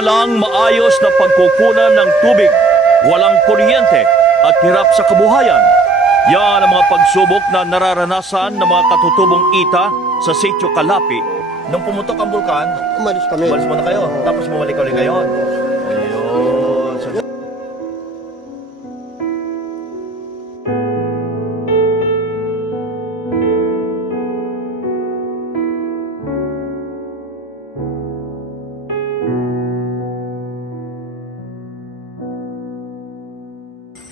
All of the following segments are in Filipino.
Walang maayos na pagkukunan ng tubig, walang kuryente at hirap sa kabuhayan. Yan ang mga pagsubok na nararanasan ng mga katutubong ita sa Sitio Calapi. Nung pumutok ang bulkan, Umalis kami. umalis muna kayo, tapos bumalik ulit kayo. Ayun.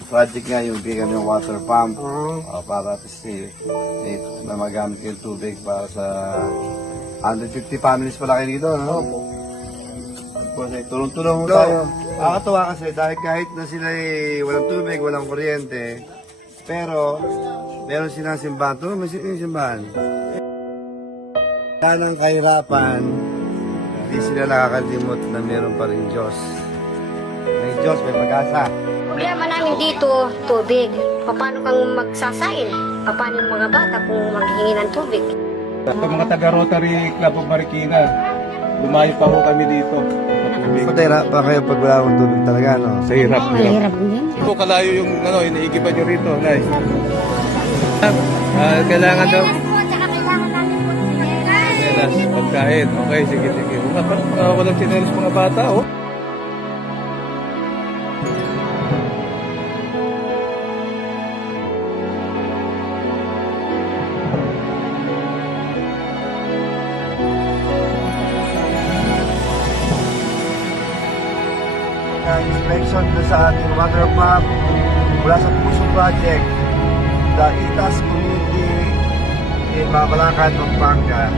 Project nga yung bigyan yung water pump para na magamit yung tubig para sa 150 families pala kayo dito, no? Tapos tulong-tulong tayo. Nakakatuwa kasi dahil kahit na sila walang tubig, walang kuryente, pero meron silang simbahan. Tulong may simbahan. Yan ang kahirapan, hindi sila nakakalimot na meron pa rin Diyos. May Diyos, may pag-asa. Problema namin dito, tubig. Paano kang magsasain? Paano yung mga bata kung maghingi ng tubig? Sa mga taga-Rotary Club of Marikina, lumayo pa ho kami dito. Patay pa kayo pag wala akong tubig talaga, no? Sa hirap. Mahirap din. Ito kalayo yung iniigiban nyo rito, Nay. Kailangan daw. Sinelas, pagkain. Okay, sige. Mga walang sinelas mga bata, oh. Inspection sa ating water pump mula sa Puso Project, the ITAS Community in Mabalacan, Pampanga.